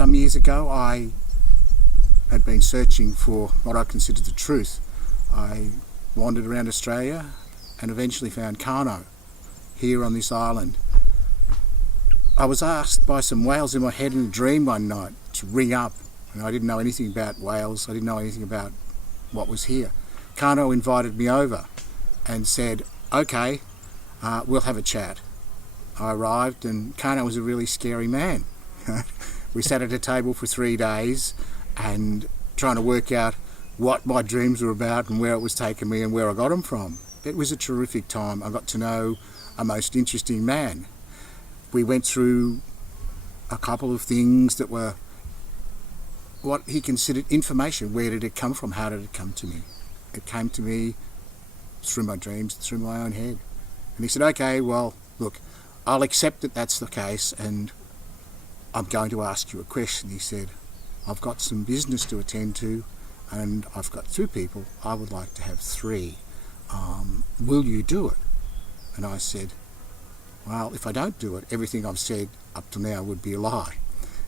Some years ago I had been searching for what I considered the truth. I wandered around Australia and eventually found Karno here on this island. I was asked by some whales in my head in a dream one night to ring up, and I didn't know anything about whales, I didn't know anything about what was here. Karno invited me over and said, okay, we'll have a chat. I arrived and Karno was a really scary man. We sat at a table for 3 days and trying to work out what my dreams were about and where it was taking me and where I got them from. It was a terrific time. I got to know a most interesting man. We went through a couple of things that were what he considered information. Where did it come from? How did it come to me? It came to me through my dreams, through my own head. And he said, okay, well, look, I'll accept that that's the case and I'm going to ask you a question. He said, I've got some business to attend to and I've got 2 people. I would like to have 3. Will you do it? And I said, well, if I don't do it, everything I've said up to now would be a lie.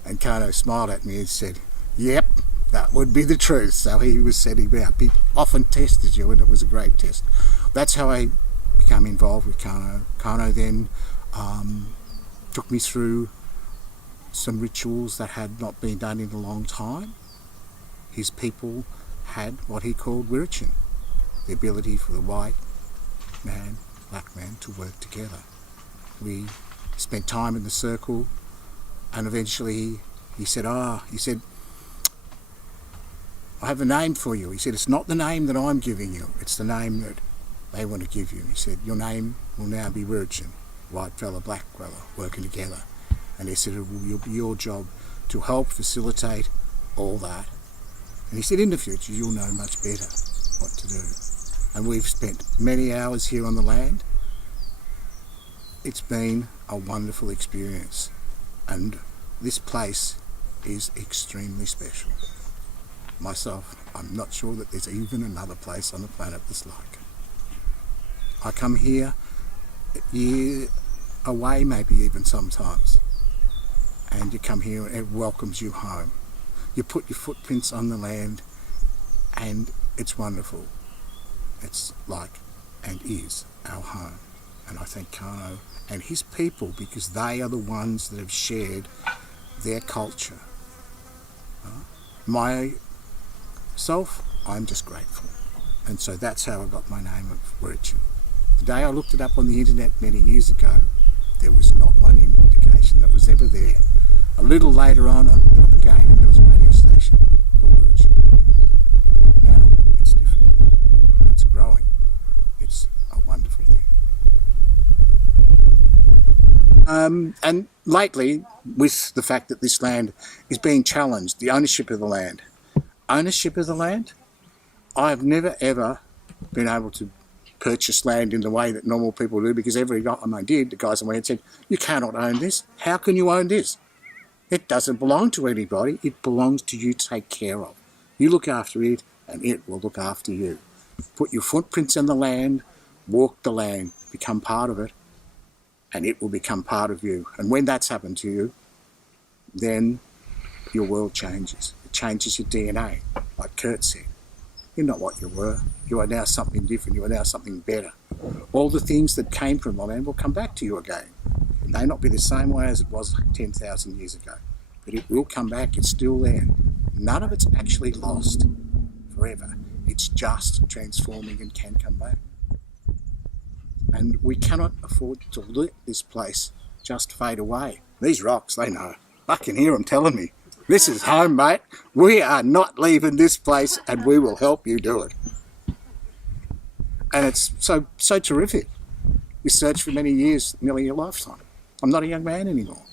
And Karno smiled at me and said, yep, that would be the truth. So he was setting me up. He often tested you and it was a great test. That's how I became involved with Karno. Karno then took me through some rituals that had not been done in a long time. His people had what he called Wirritjin, the ability for the white man, black man to work together. We spent time in the circle and eventually he said, I have a name for you. He said, it's not the name that I'm giving you, it's the name that they want to give you. He said, your name will now be Wirritjin, white fella, black fella, working together. And he said, it will be your job to help facilitate all that. And he said, in the future, you'll know much better what to do. And we've spent many hours here on the land. It's been a wonderful experience. And this place is extremely special. Myself, I'm not sure that there's even another place on the planet that's like it. I come here a year away, maybe even sometimes, and you come here and it welcomes you home. You put your footprints on the land and it's wonderful. It's like and is our home. And I thank Karno and his people because they are the ones that have shared their culture. Myself, I'm just grateful. And so that's how I got my name of Wirritjin. The day I looked it up on the internet many years ago, there was not one indication that was ever there. A little later on, I looked it up again and there was a radio station called Wirritjin. Now it's different. It's growing. It's a wonderful thing. And lately, with the fact that this land is being challenged, the ownership of the land. Ownership of the land? I've never ever been able to purchase land in the way that normal people do because every time I did, the guys on my head said, you cannot own this. How can you own this? It doesn't belong to anybody. It belongs to you to take care of. You look after it and it will look after you. Put your footprints in the land, walk the land, become part of it, and it will become part of you. And when that's happened to you, then your world changes. It changes your DNA, like Kurt said. You're not what you were. You are now something different. You are now something better. All the things that came from the land will come back to you again. It may not be the same way as it was 10,000 years ago, but it will come back. It's still there. None of it's actually lost forever. It's just transforming and can come back. And we cannot afford to let this place just fade away. These rocks, they know. I can hear them telling me, this is home, mate. We are not leaving this place and we will help you do it. And it's so terrific. You search for many years, nearly your lifetime. I'm not a young man anymore,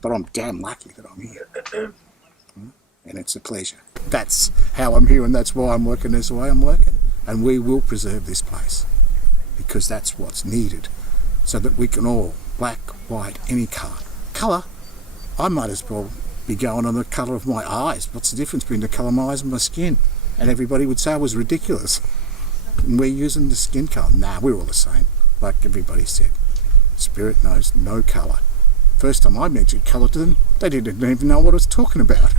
but I'm damn lucky that I'm here. And it's a pleasure. That's how I'm here and that's why I'm working this way I'm working. And we will preserve this place because that's what's needed so that we can all, black, white, any colour, I might as well be going on the colour of my eyes. What's the difference between the colour of my eyes and my skin? And everybody would say I was ridiculous. And we're using the skin colour. Nah, we're all the same, like everybody said. Spirit knows no colour. first time I mentioned colour to them, they didn't even know what I was talking about.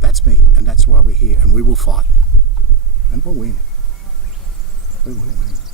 That's me, and that's why we're here, and we will fight. And we'll win. We will win.